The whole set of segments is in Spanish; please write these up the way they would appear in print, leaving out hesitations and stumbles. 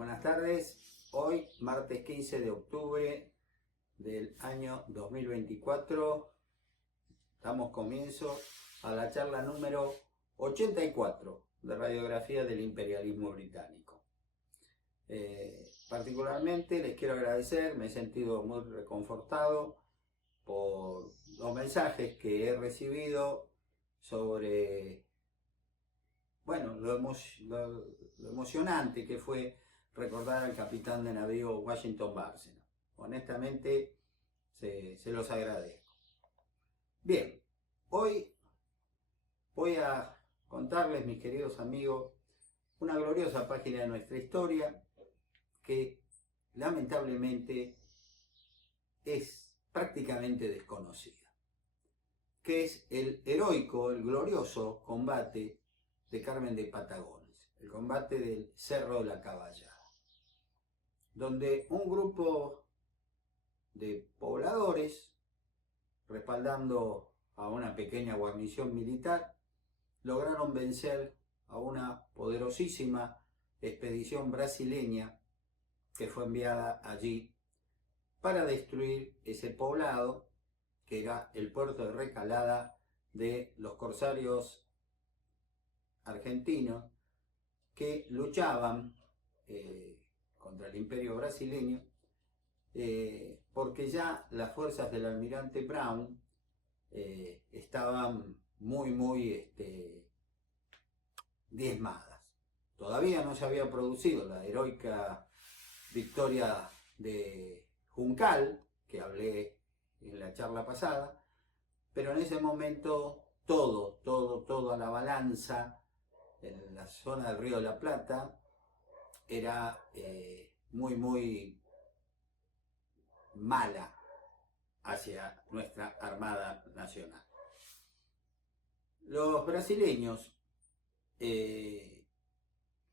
Buenas tardes. Hoy, martes 15 de octubre del año 2024, damos comienzo a la charla número 84 de radiografía del imperialismo británico. Particularmente les quiero agradecer, me he sentido muy reconfortado por los mensajes que he recibido sobre lo emocionante que fue recordar al capitán de navío Washington Bárcena. Honestamente, se los agradezco. Bien, hoy voy a contarles, mis queridos amigos, una gloriosa página de nuestra historia que lamentablemente es prácticamente desconocida, que es el heroico, el glorioso combate de Carmen de Patagones, el combate del Cerro de la Caballada, donde un grupo de pobladores, respaldando a una pequeña guarnición militar, lograron vencer a una poderosísima expedición brasileña que fue enviada allí para destruir ese poblado que era el puerto de recalada de los corsarios argentinos que luchaban contra el imperio brasileño, porque ya las fuerzas del almirante Brown estaban muy diezmadas. Todavía no se había producido la heroica victoria de Juncal, que hablé en la charla pasada, pero en ese momento toda la balanza en la zona del Río de la Plata era muy mala hacia nuestra Armada Nacional. Los brasileños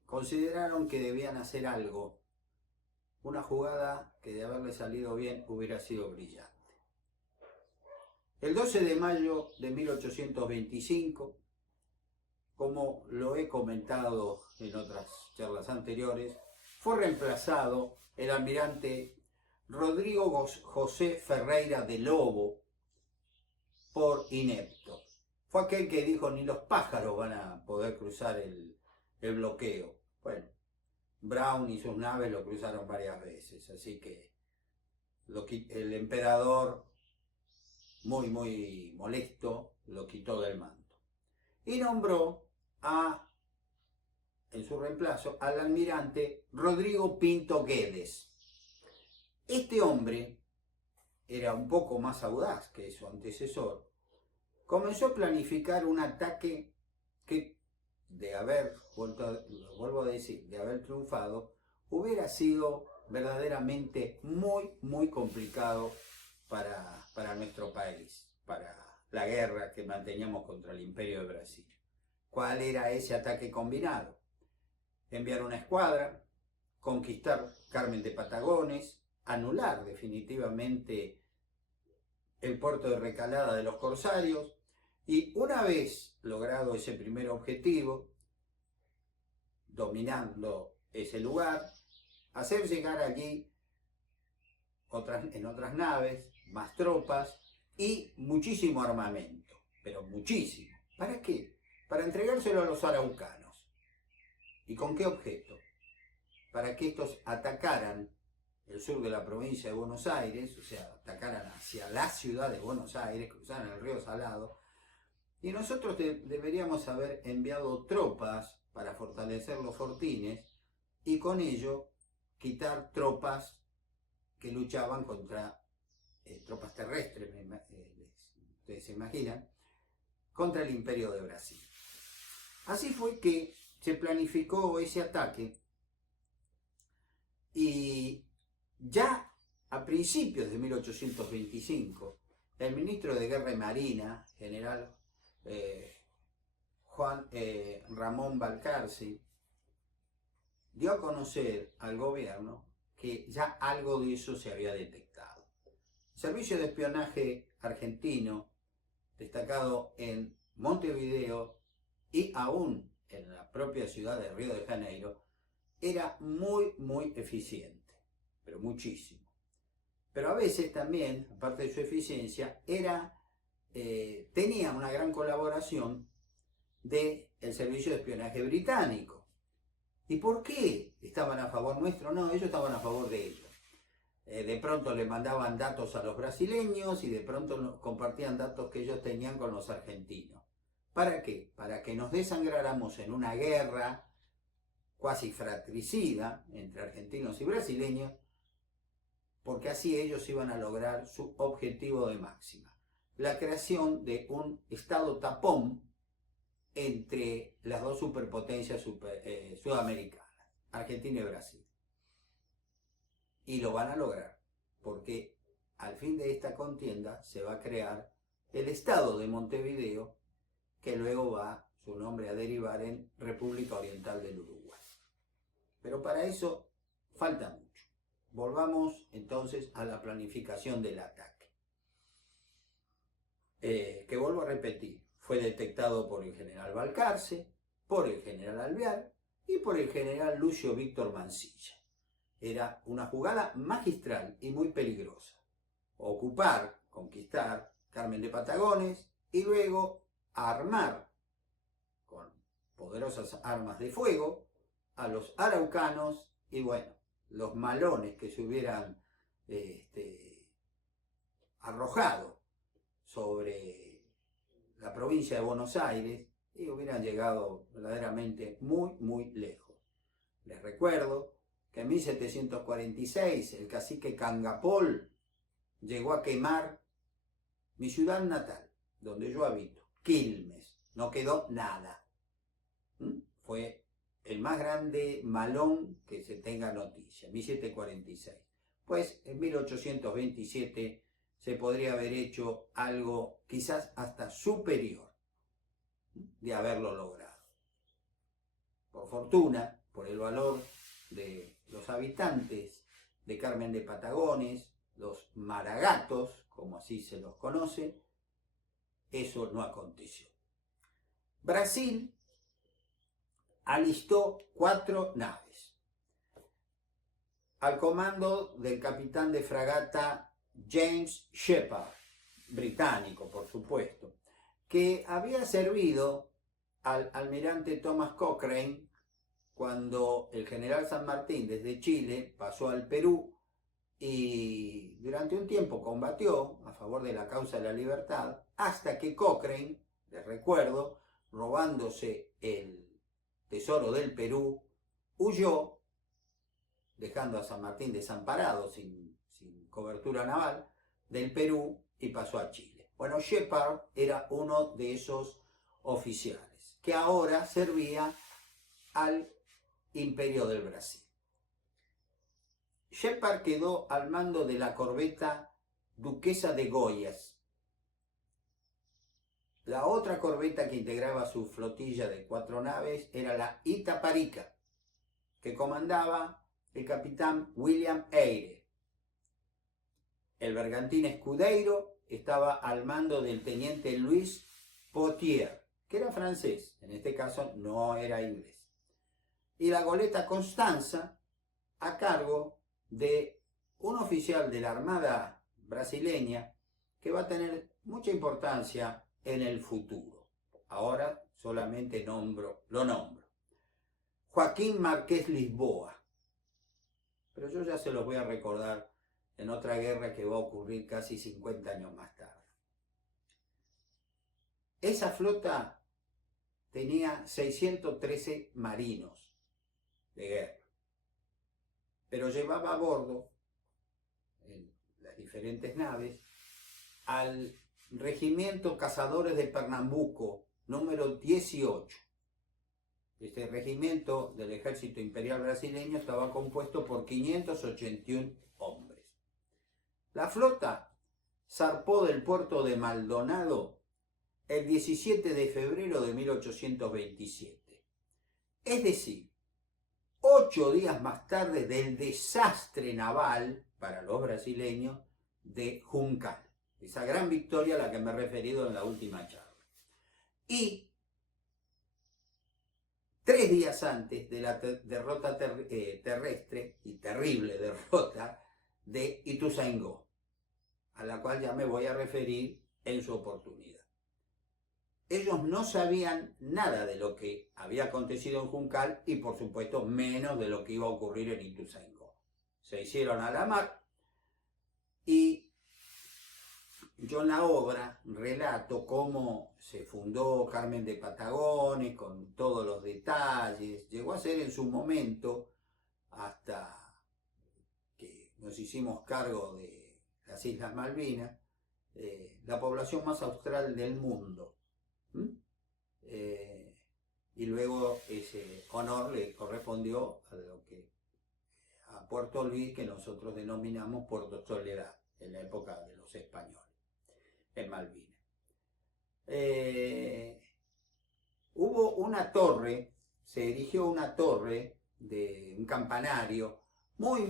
consideraron que debían hacer algo, una jugada que de haberle salido bien hubiera sido brillante. El 12 de mayo de 1825, como lo he comentado en otras charlas anteriores, fue reemplazado el almirante Rodrigo José Ferreira de Lobo por inepto. Fue aquel que dijo: ni los pájaros van a poder cruzar el bloqueo. Bueno, Brown y sus naves lo cruzaron varias veces, así que el emperador, muy molesto, lo quitó del mando y nombró en su reemplazo al almirante Rodrigo Pinto Guedes. Este hombre era un poco más audaz que su antecesor. Comenzó a planificar un ataque que, de haber triunfado, hubiera sido verdaderamente muy complicado para nuestro país, para la guerra que manteníamos contra el Imperio de Brasil. ¿Cuál era ese ataque combinado? Enviar una escuadra, conquistar Carmen de Patagones, anular definitivamente el puerto de recalada de los corsarios, y una vez logrado ese primer objetivo, dominando ese lugar, hacer llegar allí en otras naves, más tropas y muchísimo armamento, pero muchísimo. ¿Para qué? Para entregárselo a los araucanos. ¿Y con qué objeto? Para que estos atacaran el sur de la provincia de Buenos Aires, o sea, atacaran hacia la ciudad de Buenos Aires, cruzaran el río Salado, y nosotros deberíamos haber enviado tropas para fortalecer los fortines y con ello quitar tropas que luchaban contra tropas terrestres, ustedes se imaginan, contra el Imperio de Brasil. Así fue que se planificó ese ataque y ya a principios de 1825, el ministro de Guerra y Marina, general Juan Ramón Balcarce, dio a conocer al gobierno que ya algo de eso se había detectado. El servicio de espionaje argentino, destacado en Montevideo y aún en la propia ciudad de Río de Janeiro, era muy, muy eficiente, pero muchísimo. Pero a veces también, aparte de su eficiencia, tenía una gran colaboración del servicio de espionaje británico. ¿Y por qué estaban a favor nuestro? No, ellos estaban a favor de ellos. De pronto le mandaban datos a los brasileños y de pronto compartían datos que ellos tenían con los argentinos. ¿Para qué? Para que nos desangráramos en una guerra cuasi fratricida entre argentinos y brasileños, porque así ellos iban a lograr su objetivo de máxima, la creación de un estado tapón entre las dos superpotencias sudamericanas, Argentina y Brasil. Y lo van a lograr, porque al fin de esta contienda se va a crear el estado de Montevideo, que luego va su nombre a derivar en República Oriental del Uruguay. Pero para eso falta mucho. Volvamos entonces a la planificación del ataque. Que vuelvo a repetir, fue detectado por el general Balcarce, por el general Alvear y por el general Lucio Víctor Mansilla. Era una jugada magistral y muy peligrosa. Ocupar, conquistar Carmen de Patagones y luego armar con poderosas armas de fuego a los araucanos y bueno, los malones que se hubieran arrojado sobre la provincia de Buenos Aires y hubieran llegado verdaderamente muy, muy lejos. Les recuerdo que en 1746 el cacique Cangapol llegó a quemar mi ciudad natal, donde yo habito, Quilmes. No quedó nada. Fue el más grande malón que se tenga noticia, 1746. Pues en 1827 se podría haber hecho algo quizás hasta superior de haberlo logrado. Por fortuna, por el valor de los habitantes de Carmen de Patagones, los maragatos, como así se los conoce, eso no aconteció. Brasil alistó 4 naves al comando del capitán de fragata James Shepard, británico por supuesto, que había servido al almirante Thomas Cochrane cuando el general San Martín desde Chile pasó al Perú y durante un tiempo combatió a favor de la causa de la libertad, hasta que Cochrane, les recuerdo, robándose el tesoro del Perú, huyó, dejando a San Martín desamparado, sin cobertura naval, del Perú y pasó a Chile. Bueno, Shepard era uno de esos oficiales, que ahora servía al Imperio del Brasil. Shepard quedó al mando de la corbeta Duquesa de Goiás. La otra corbeta que integraba su flotilla de 4 naves era la Itaparica, que comandaba el capitán William Eyre. El bergantín Escudeiro estaba al mando del teniente Louis Potier, que era francés, en este caso no era inglés. Y la goleta Constanza a cargo de un oficial de la Armada brasileña que va a tener mucha importancia en el futuro. Ahora solamente lo nombro. Joaquín Marqués Lisboa. Pero yo ya se los voy a recordar en otra guerra que va a ocurrir casi 50 años más tarde. Esa flota tenía 613 marinos de guerra, pero llevaba a bordo, en las diferentes naves, al Regimiento Cazadores de Pernambuco, número 18. Este regimiento del ejército imperial brasileño estaba compuesto por 581 hombres. La flota zarpó del puerto de Maldonado el 17 de febrero de 1827. Es decir, 8 días más tarde del desastre naval para los brasileños de Juncal. Esa gran victoria a la que me he referido en la última charla. Y 3 días antes de la derrota terrestre y terrible derrota de Ituzaingó, a la cual ya me voy a referir en su oportunidad. Ellos no sabían nada de lo que había acontecido en Juncal y por supuesto menos de lo que iba a ocurrir en Ituzaingó. Se hicieron a la mar y yo en la obra relato cómo se fundó Carmen de Patagones con todos los detalles. Llegó a ser en su momento, hasta que nos hicimos cargo de las Islas Malvinas, la población más austral del mundo. Y luego ese honor le correspondió a Puerto Luis, que nosotros denominamos Puerto Soledad, en la época de los españoles, en Malvinas. Hubo una torre, se erigió una torre de un campanario muy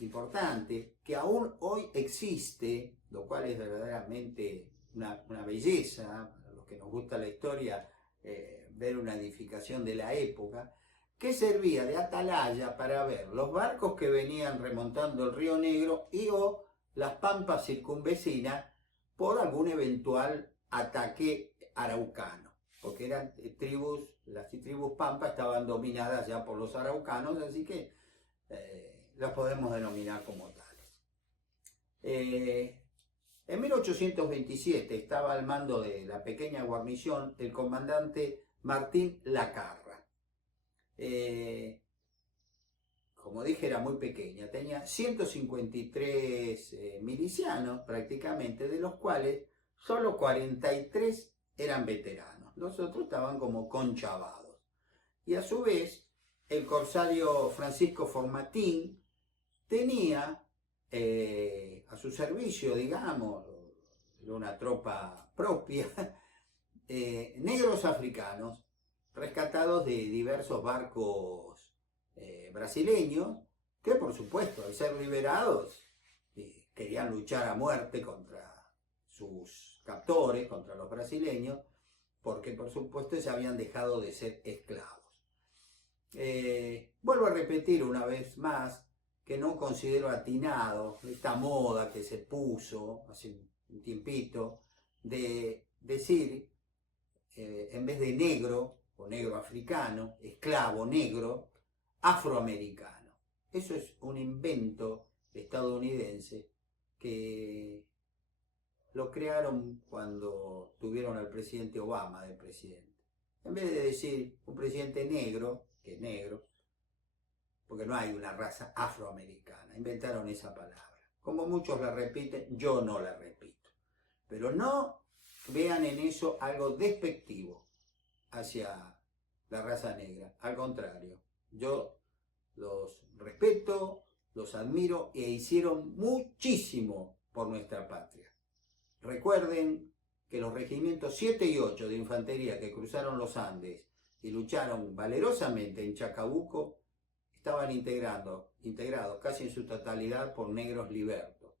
importante, que aún hoy existe, lo cual es verdaderamente una belleza, para los que nos gusta la historia, ver una edificación de la época, que servía de atalaya para ver los barcos que venían remontando el Río Negro y o las pampas circunvecinas por algún eventual ataque araucano, porque eran las tribus pampas estaban dominadas ya por los araucanos, así que las podemos denominar como tales. En 1827 estaba al mando de la pequeña guarnición el comandante Martín Lacarra. Como dije, era muy pequeña, tenía 153 milicianos prácticamente, de los cuales solo 43 eran veteranos. Los otros estaban como conchavados. Y a su vez, el corsario Francisco Formatín tenía a su servicio, digamos, de una tropa propia, negros africanos rescatados de diversos barcos brasileños, que por supuesto al ser liberados querían luchar a muerte contra sus captores, contra los brasileños, porque por supuesto ya habían dejado de ser esclavos. Vuelvo a repetir una vez más que no considero atinado esta moda que se puso hace un tiempito de decir, en vez de negro o negro africano, esclavo negro, afroamericano. Eso es un invento estadounidense que lo crearon cuando tuvieron al presidente Obama de presidente. En vez de decir un presidente negro, que es negro, porque no hay una raza afroamericana, inventaron esa palabra. Como muchos la repiten, yo no la repito. Pero no vean en eso algo despectivo hacia la raza negra. Al contrario, yo los respeto, los admiro e hicieron muchísimo por nuestra patria. Recuerden que los regimientos 7 y 8 de infantería que cruzaron los Andes y lucharon valerosamente en Chacabuco estaban integrados casi en su totalidad por negros libertos.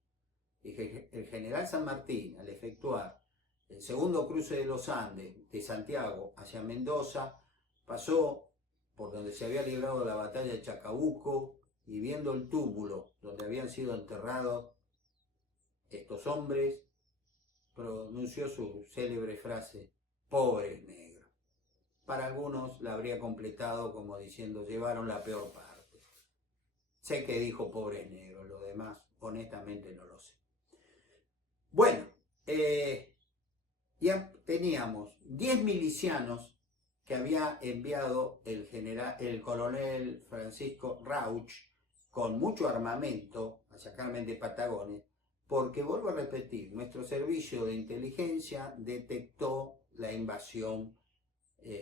Y el general San Martín, al efectuar el segundo cruce de los Andes de Santiago hacia Mendoza, pasó por donde se había librado la batalla de Chacabuco y viendo el túmulo donde habían sido enterrados estos hombres, pronunció su célebre frase: pobres negros. Para algunos la habría completado como diciendo: llevaron la peor parte. Sé que dijo pobres negros, lo demás honestamente no lo sé. Bueno, ya teníamos 10 milicianos que había enviado el coronel Francisco Rauch con mucho armamento hacia Carmen de Patagones, porque, vuelvo a repetir, nuestro servicio de inteligencia detectó la invasión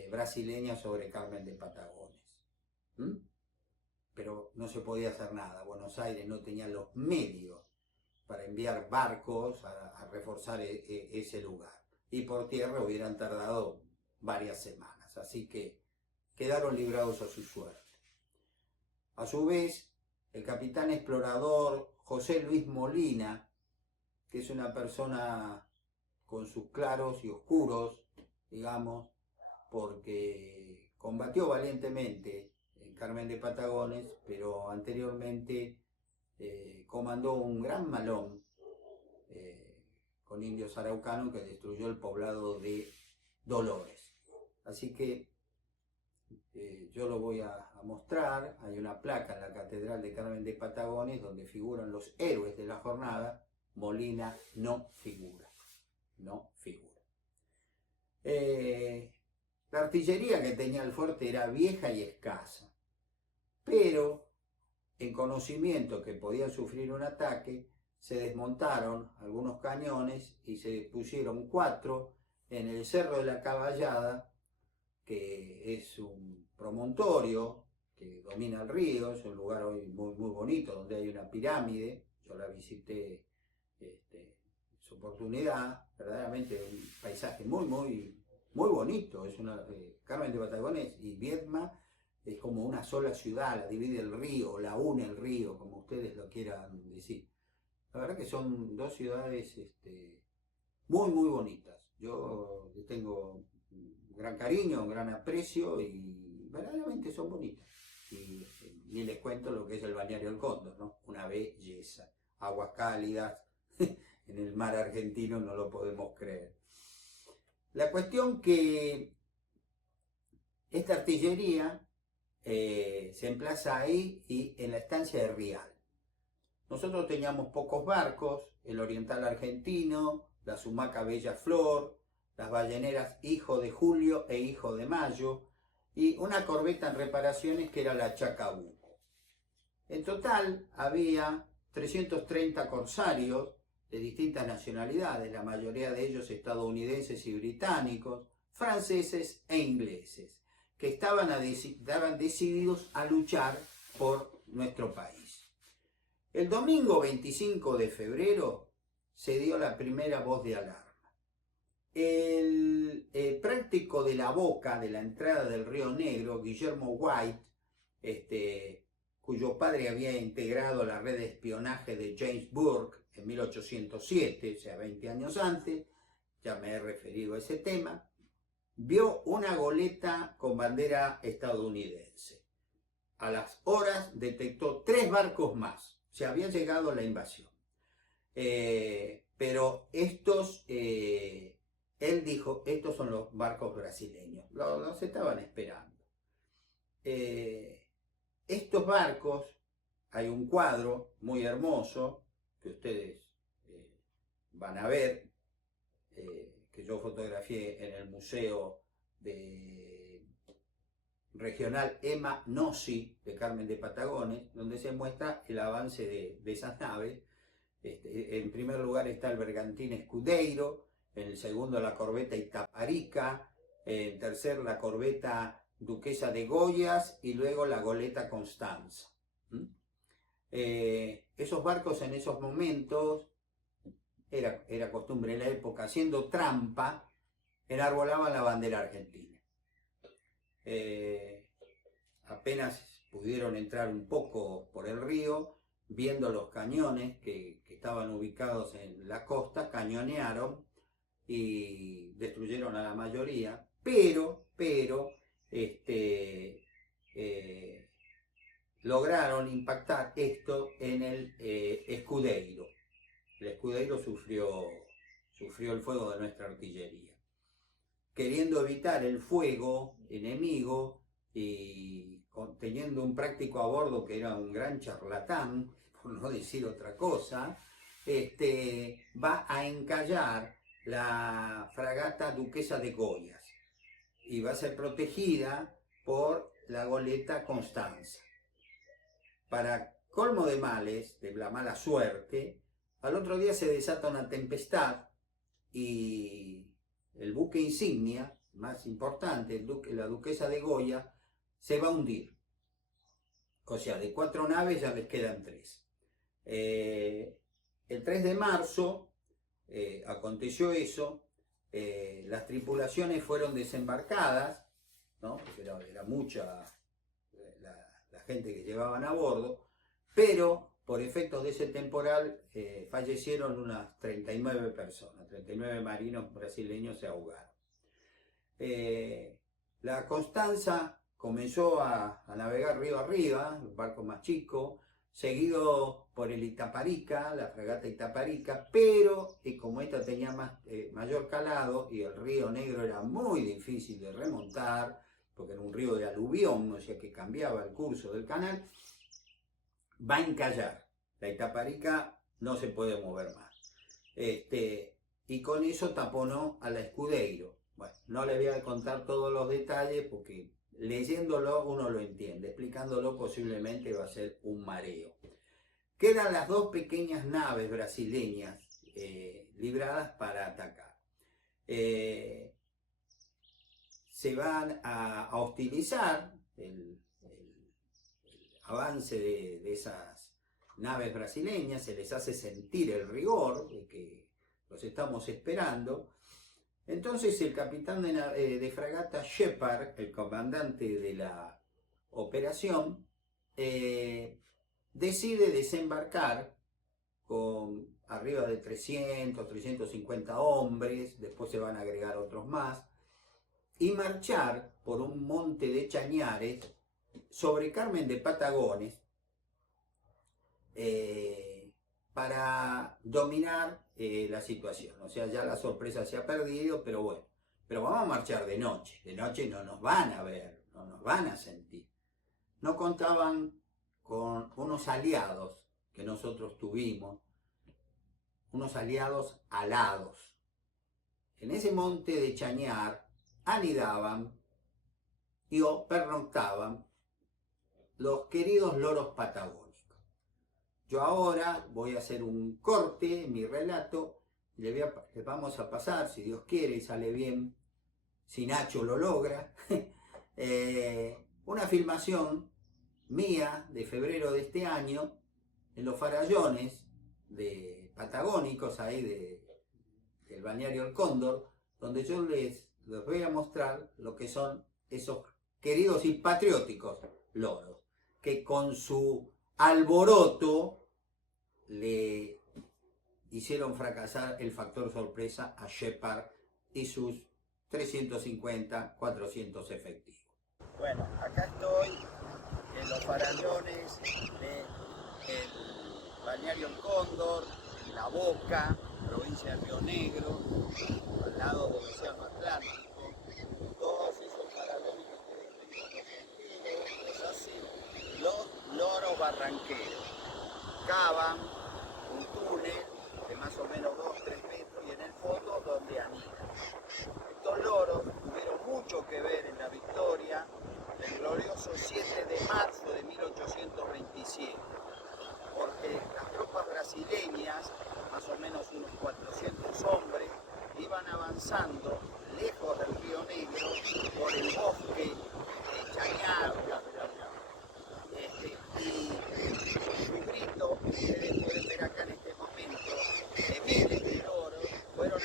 brasileña sobre Carmen de Patagones. Pero no se podía hacer nada. Buenos Aires no tenía los medios para enviar barcos a reforzar ese lugar. Y por tierra hubieran tardado varias semanas. Así que quedaron librados a su suerte. A su vez, el capitán explorador José Luis Molina, que es una persona con sus claros y oscuros, digamos, porque combatió valientemente en Carmen de Patagones, pero anteriormente comandó un gran malón con indios araucanos que destruyó el poblado de Dolores. Así que yo lo voy a mostrar. Hay una placa en la Catedral de Carmen de Patagones donde figuran los héroes de la jornada. Molina no figura. No figura. La artillería que tenía el fuerte era vieja y escasa, pero en conocimiento que podía sufrir un ataque, se desmontaron algunos cañones y se pusieron 4 en el Cerro de la Caballada, que es un promontorio que domina el río, es un lugar hoy muy, muy bonito, donde hay una pirámide. Yo la visité en su oportunidad, verdaderamente un paisaje muy, muy, muy bonito. Es una, Carmen de Patagones y Viedma es como una sola ciudad, la divide el río, la une el río, como ustedes lo quieran decir. La verdad que son 2 ciudades muy, muy bonitas. Yo tengo un gran cariño, un gran aprecio y verdaderamente son bonitas. Y ni les cuento lo que es el balneario El Cóndor, ¿no? Una belleza. Aguas cálidas, en el mar argentino no lo podemos creer. La cuestión que esta artillería se emplaza ahí y en la estancia de Rial. Nosotros teníamos pocos barcos, el Oriental Argentino, la Sumaca Bella Flor, las balleneras Hijo de Julio e Hijo de Mayo, y una corbeta en reparaciones que era la Chacabuco. En total había 330 corsarios de distintas nacionalidades, la mayoría de ellos estadounidenses y británicos, franceses e ingleses, que estaban decididos a luchar por nuestro país. El domingo 25 de febrero se dio la primera voz de alarma. El práctico de la boca de la entrada del Río Negro, Guillermo White, cuyo padre había integrado la red de espionaje de James Burke en 1807, o sea, 20 años antes, ya me he referido a ese tema, vio una goleta con bandera estadounidense. A las horas detectó 3 barcos más. Se había llegado la invasión. Pero estos, él dijo, estos son los barcos brasileños. Los estaban esperando. Estos barcos, hay un cuadro muy hermoso que ustedes van a ver, que yo fotografié en el Museo Regional Emma Nossi de Carmen de Patagones, donde se muestra el avance de esas naves. En primer lugar está el bergantín Escudeiro, en el segundo la corbeta Itaparica, en tercer la corbeta Duquesa de Goyas y luego la goleta Constanza. Esos barcos en esos momentos, era costumbre en la época, haciendo trampa, enarbolaban la bandera argentina. Apenas pudieron entrar un poco por el río, viendo los cañones que estaban ubicados en la costa, cañonearon y destruyeron a la mayoría, pero lograron impactar esto en el Escudeiro. El Escudeiro sufrió el fuego de nuestra artillería. Queriendo evitar el fuego enemigo y teniendo un práctico a bordo que era un gran charlatán, por no decir otra cosa, va a encallar la fragata Duquesa de Goyas y va a ser protegida por la goleta Constanza. Para colmo de males, de la mala suerte, al otro día se desata una tempestad y el buque insignia más importante, la Duquesa de Goya, se va a hundir. O sea, de 4 naves ya les quedan 3. El 3 de marzo aconteció eso. Las tripulaciones fueron desembarcadas, ¿no? Era mucha la gente que llevaban a bordo, pero por efectos de ese temporal fallecieron unas 39 personas, 39 marinos brasileños se ahogaron. La Constanza comenzó a navegar río arriba, un barco más chico, seguido por el Itaparica, la fragata Itaparica, pero como esta tenía mayor calado y el río Negro era muy difícil de remontar, porque era un río de aluvión, o sea que cambiaba el curso del canal, va a encallar. La Itaparica no se puede mover más. Y con eso taponó a la Escudeiro. Bueno, no les voy a contar todos los detalles porque leyéndolo uno lo entiende, explicándolo posiblemente va a ser un mareo. Quedan las dos pequeñas naves brasileñas libradas para atacar. Se van a hostilizar el avance de esas naves brasileñas, se les hace sentir el rigor de que los estamos esperando. Entonces el capitán de fragata Shepard, el comandante de la operación, decide desembarcar con arriba de 300, 350 hombres, después se van a agregar otros más, y marchar por un monte de Chañares sobre Carmen de Patagones para dominar la situación. O sea, ya la sorpresa se ha perdido, pero bueno. Pero vamos a marchar de noche no nos van a ver, no nos van a sentir. No contaban con unos aliados que nosotros tuvimos, unos aliados alados. En ese monte de Chañar anidaban o pernoctaban los queridos loros patagónicos. Yo ahora voy a hacer un corte en mi relato, les vamos a pasar, si Dios quiere y sale bien, si Nacho lo logra, una filmación mía de febrero de este año en los farallones patagónicos ahí del balneario El Cóndor, donde yo les voy a mostrar lo que son esos queridos y patrióticos loros, que con su alboroto le hicieron fracasar el factor sorpresa a Shepard y sus 350, 400 efectivos. Bueno, acá estoy en los farallones del balneario El Cóndor, en La Boca, provincia de Río Negro, al lado del Océano Atlántico. Todos esos farallones que los hacen los loros barranqueros. Cavan un túnel de más o menos 2-3 metros y en el fondo donde anidan. Estos loros tuvieron mucho que ver en la victoria del glorioso 7 de marzo de 1827, porque las tropas brasileñas, más o menos unos 400 hombres, iban avanzando lejos del Río Negro por el bosque de Chañar, y su grito, ustedes pueden ver acá en este momento, de miles de loros, fueron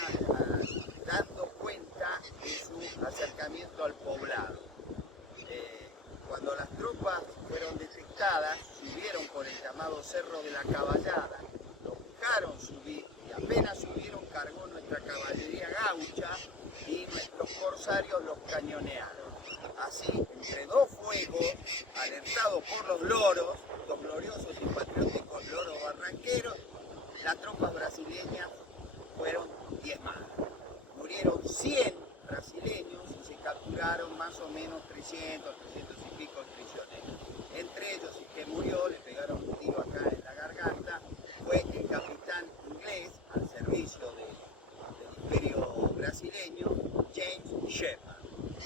dando cuenta de su acercamiento al poblado. Cuando las tropas fueron detectadas, subieron por el llamado Cerro de la Caballada, los dejaron subir y apenas subieron cargó nuestra caballería gaucha y nuestros corsarios los cañonearon. Así, entre dos fuegos, alertados por los loros, los gloriosos y patrióticos loros barranqueros, las tropas brasileñas fueron diezmadas. Murieron 100 brasileños y se capturaron más o menos 300 y pico prisioneros. Entre ellos, el que murió, le pegaron un tiro acá en la garganta, fue el capitán inglés al servicio del imperio brasileño, James Shepard.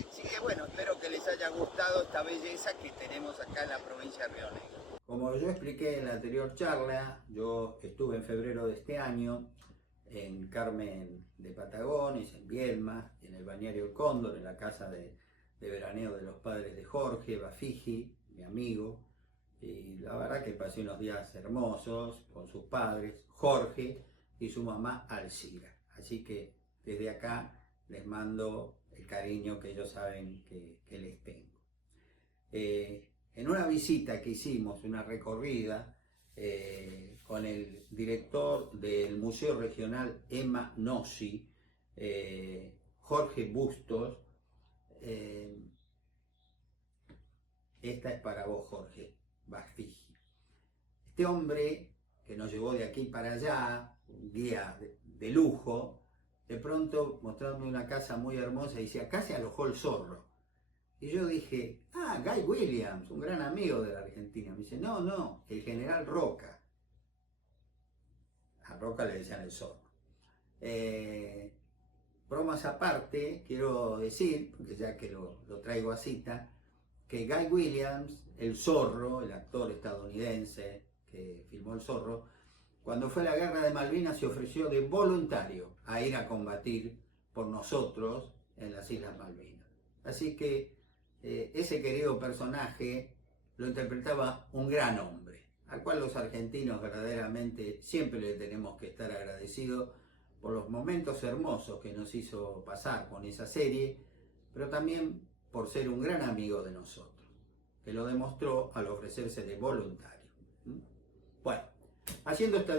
Así que bueno, espero que les haya gustado esta belleza que tenemos acá en la provincia de Río Negro. Como yo expliqué en la anterior charla, yo estuve en febrero de este año en Carmen de Patagones, en Bielma, en el balneario El Cóndor, en la casa de veraneo de los padres de Jorge Bafigi, mi amigo, y la verdad que pasé unos días hermosos con sus padres, Jorge y su mamá Alcira. Así que desde acá les mando el cariño que ellos saben que les tengo. En una visita que hicimos, una recorrida, con el director del Museo Regional Emma Nossi, Jorge Bustos, esta es para vos, Jorge Basfigi. Este hombre que nos llevó de aquí para allá, un día de lujo, de pronto mostrándome una casa muy hermosa y decía, acá se alojó el zorro. Y yo dije, Guy Williams, un gran amigo de la Argentina. Me dice, no, el general Roca. A Roca le decían el zorro. Bromas aparte, quiero decir, porque ya que lo traigo a cita, que Guy Williams, el zorro, el actor estadounidense que filmó el zorro, cuando fue a la guerra de Malvinas se ofreció de voluntario a ir a combatir por nosotros en las Islas Malvinas. Así que ese querido personaje lo interpretaba un gran hombre, al cual los argentinos verdaderamente siempre le tenemos que estar agradecidos por los momentos hermosos que nos hizo pasar con esa serie, pero también por ser un gran amigo de nosotros, que lo demostró al ofrecerse de voluntario. Bueno, haciendo esta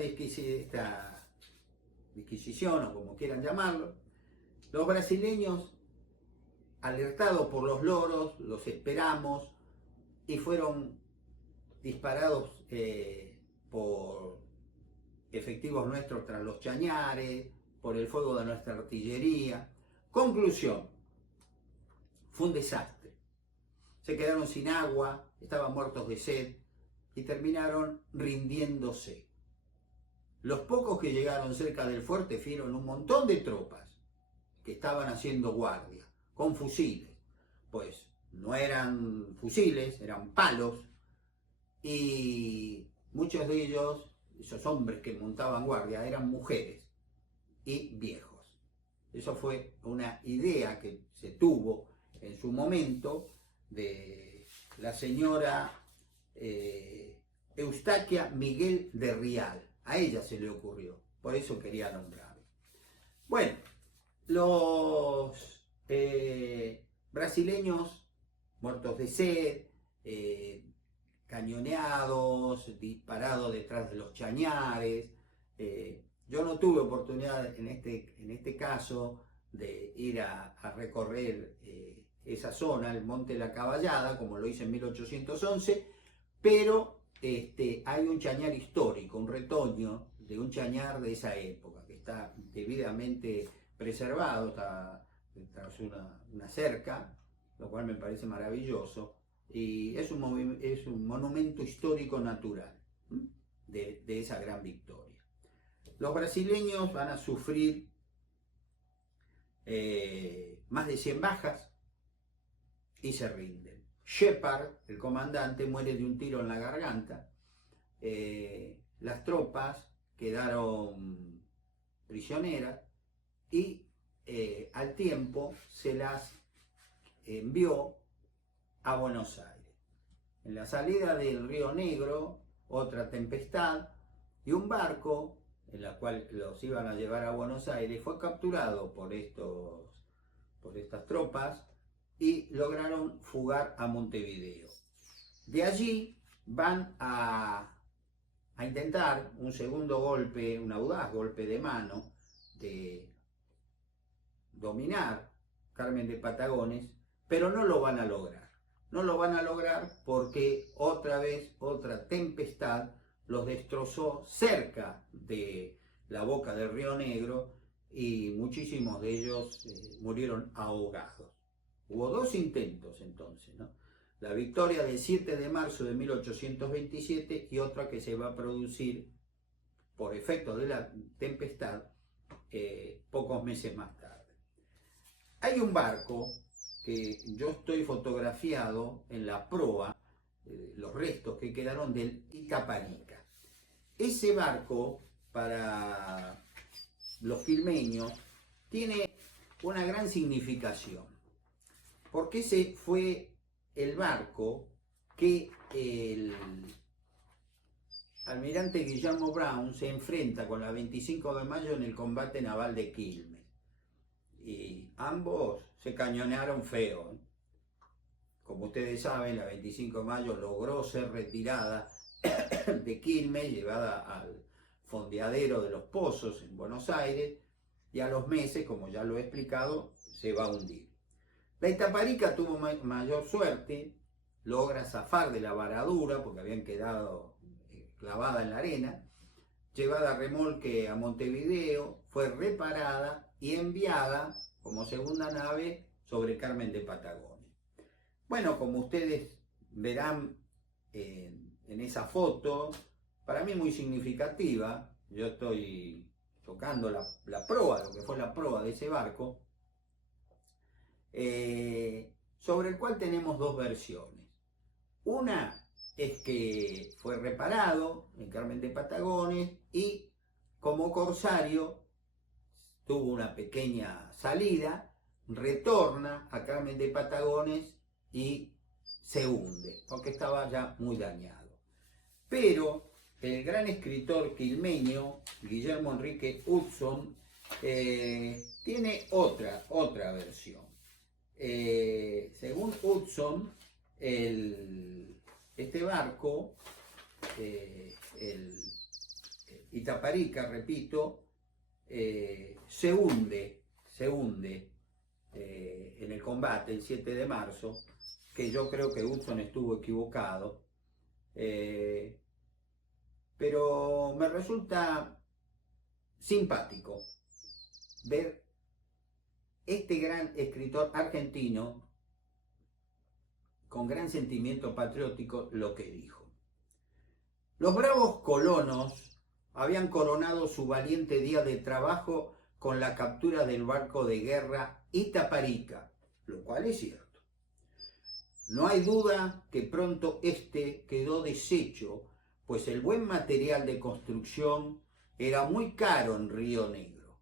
disquisición, o como quieran llamarlo, los brasileños, alertados por los loros, los esperamos y fueron disparados por efectivos nuestros tras los chañares, por el fuego de nuestra artillería. Conclusión, fue un desastre. Se quedaron sin agua, estaban muertos de sed y terminaron rindiéndose. Los pocos que llegaron cerca del fuerte vieron un montón de tropas que estaban haciendo guardia, con fusiles. Pues no eran fusiles, eran palos, y muchos de ellos, esos hombres que montaban guardia, eran mujeres y viejos. Eso fue una idea que se tuvo en su momento de la señora Eustaquia Miguel de Rial. A ella se le ocurrió, por eso quería nombrarlo. Bueno, los brasileños muertos de sed, cañoneados, disparados detrás de los chañares. Yo no tuve oportunidad en este caso de ir a recorrer esa zona, el Monte de la Caballada, como lo hice en 1811, pero hay un chañar histórico, un retoño de un chañar de esa época, que está debidamente preservado, está tras una cerca, lo cual me parece maravilloso, y es un monumento histórico natural de esa gran victoria. Los brasileños van a sufrir más de 100 bajas y se rinden. Shepard, el comandante, muere de un tiro en la garganta. Las tropas quedaron prisioneras y al tiempo se las envió a Buenos Aires. En la salida del Río Negro, otra tempestad, y un barco en la cual los iban a llevar a Buenos Aires fue capturado por estas tropas y lograron fugar a Montevideo. De allí van a intentar un segundo golpe, un audaz golpe de mano, de dominar Carmen de Patagones, pero no lo van a lograr. No lo van a lograr porque otra vez, otra tempestad los destrozó cerca de la boca del Río Negro y muchísimos de ellos murieron ahogados. Hubo dos intentos entonces, ¿no? La victoria del 7 de marzo de 1827 y otra que se va a producir por efecto de la tempestad pocos meses más tarde. Hay un barco que yo estoy fotografiado en la proa, los restos que quedaron del Itaparica. Ese barco, para los quilmeños, tiene una gran significación, porque ese fue el barco que el almirante Guillermo Brown se enfrenta con la 25 de mayo en el combate naval de Quilmes. Y ambos se cañonearon feo. Como ustedes saben, la 25 de mayo logró ser retirada de Quilmes, llevada al fondeadero de los Pozos en Buenos Aires, y a los meses, como ya lo he explicado, se va a hundir. La Itaparica tuvo mayor suerte logra zafar de la varadura, porque habían quedado clavada en la arena, llevada a remolque a Montevideo, fue reparada y enviada como segunda nave sobre Carmen de Patagones. Bueno, como ustedes verán en esa foto, para mí muy significativa, yo estoy tocando la proa, lo que fue la proa de ese barco, sobre el cual tenemos dos versiones. Una es que fue reparado en Carmen de Patagones y como corsario tuvo una pequeña salida, retorna a Carmen de Patagones y se hunde, porque estaba ya muy dañado. Pero el gran escritor quilmeño, Guillermo Enrique Hudson, tiene otra versión. Según Hudson, este barco, el Itaparica, repito, se hunde en el combate el 7 de marzo, que yo creo que Hudson estuvo equivocado, pero me resulta simpático ver este gran escritor argentino con gran sentimiento patriótico lo que dijo. Los bravos colonos habían coronado su valiente día de trabajo con la captura del barco de guerra Itaparica, lo cual es cierto. No hay duda que pronto este quedó deshecho, pues el buen material de construcción era muy caro en Río Negro.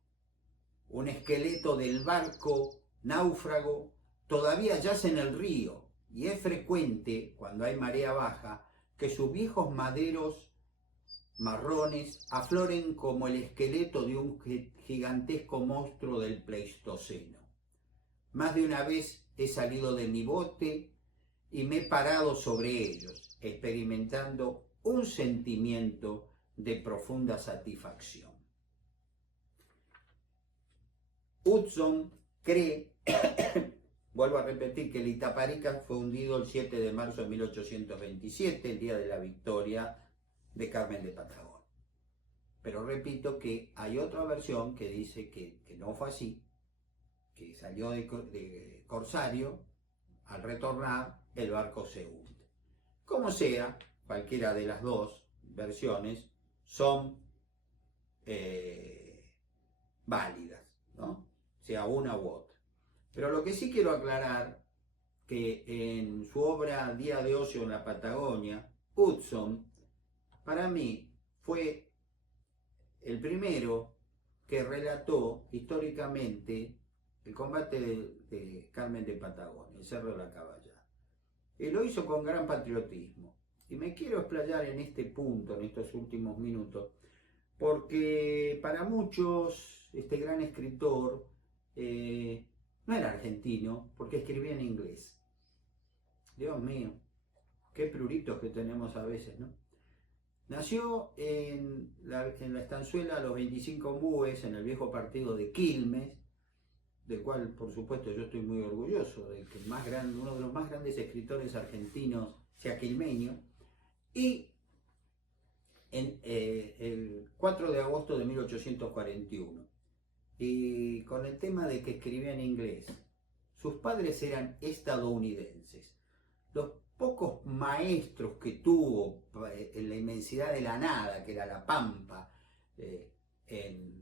Un esqueleto del barco náufrago todavía yace en el río y es frecuente, cuando hay marea baja, que sus viejos maderos marrones afloren como el esqueleto de un gigantesco monstruo del Pleistoceno. Más de una vez he salido de mi bote y me he parado sobre ellos, experimentando un sentimiento de profunda satisfacción. Hudson cree, vuelvo a repetir, que el Itaparica fue hundido el 7 de marzo de 1827, el día de la victoria de Carmen de Patagones. Pero repito que hay otra versión que dice que no fue así, que salió de corsario, al retornar el barco se hunde. Como sea, cualquiera de las dos versiones son válidas, ¿no? Sea una u otra. Pero lo que sí quiero aclarar, que en su obra Día de Ocio en la Patagonia, Hudson, para mí, fue el primero que relató históricamente el combate de Carmen de Patagonia, el Cerro de la Caballada. Y lo hizo con gran patriotismo. Y me quiero explayar en este punto, en estos últimos minutos, porque para muchos este gran escritor no era argentino, porque escribía en inglés. Dios mío, qué pruritos que tenemos a veces, ¿no? Nació en la estanzuela Los 25 Embúes, en el viejo partido de Quilmes, del cual por supuesto yo estoy muy orgulloso, de que uno de los más grandes escritores argentinos sea quilmeño, y el 4 de agosto de 1841. Y con el tema de que escribía en inglés, sus padres eran estadounidenses. Los pocos maestros que tuvo en la inmensidad de la nada, que era la Pampa, en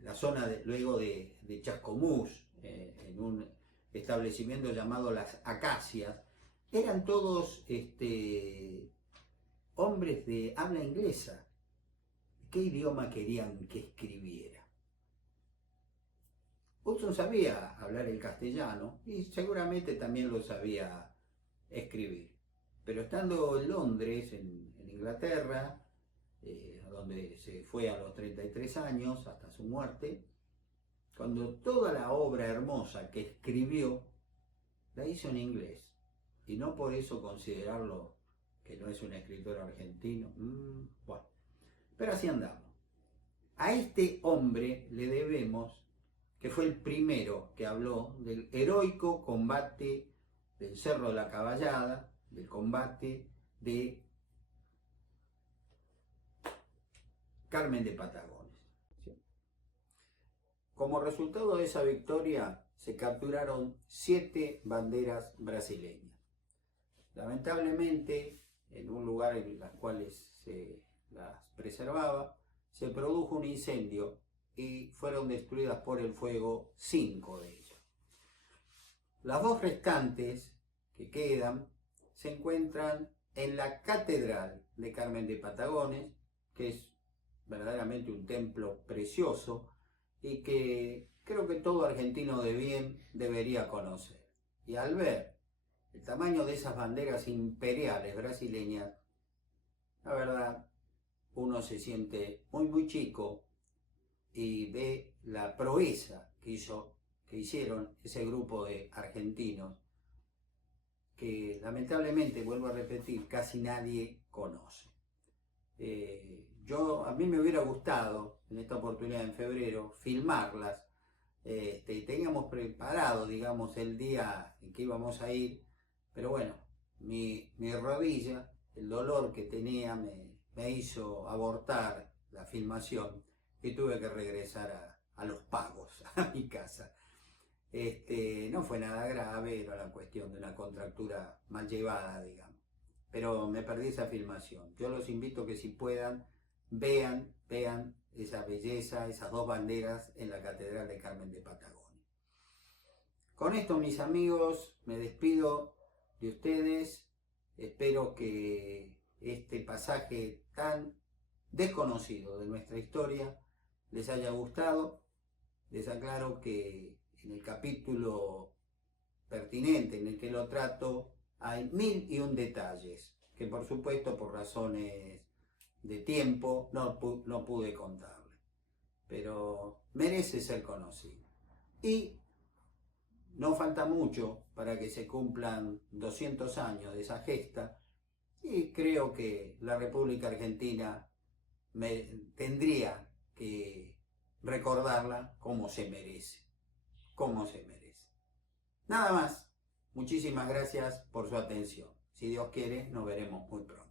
la zona luego de Chascomús, en un establecimiento llamado Las Acacias, eran todos hombres de habla inglesa. ¿Qué idioma querían que escribiera? Hudson sabía hablar el castellano y seguramente también lo sabía escribir. Pero estando en Londres, en Inglaterra, donde se fue a los 33 años hasta su muerte, cuando toda la obra hermosa que escribió la hizo en inglés, y no por eso considerarlo que no es un escritor argentino, bueno, pero así andamos. A este hombre le debemos que fue el primero que habló del heroico combate del Cerro de la Caballada, del combate de Carmen de Patagones. Como resultado de esa victoria se capturaron 7 banderas brasileñas. Lamentablemente, en un lugar en los cuales se las preservaba, se produjo un incendio y fueron destruidas por el fuego 5 de ellas. Las 2 restantes que quedan se encuentran en la Catedral de Carmen de Patagones, que es verdaderamente un templo precioso y que creo que todo argentino de bien debería conocer. Y al ver el tamaño de esas banderas imperiales brasileñas, la verdad, uno se siente muy chico y ve la proeza que hicieron ese grupo de argentinos que lamentablemente, vuelvo a repetir, casi nadie conoce. A mí me hubiera gustado en esta oportunidad en febrero filmarlas. Teníamos preparado, digamos, el día en que íbamos a ir, pero bueno, mi rodilla, el dolor que tenía me hizo abortar la filmación y tuve que regresar a los pagos, a mi casa. No fue nada grave, era la cuestión de una contractura mal llevada, digamos. Pero me perdí esa filmación. Yo los invito a que si puedan, vean esa belleza, esas 2 banderas en la Catedral de Carmen de Patagones. Con esto, mis amigos, me despido de ustedes. Espero que este pasaje tan desconocido de nuestra historia les haya gustado. Les aclaro que en el capítulo pertinente en el que lo trato hay 1001 detalles que por supuesto por razones de tiempo no pude contarle, pero merece ser conocido. Y no falta mucho para que se cumplan 200 años de esa gesta y creo que la República Argentina tendría que recordarla como se merece. Nada más. Muchísimas gracias por su atención. Si Dios quiere, nos veremos muy pronto.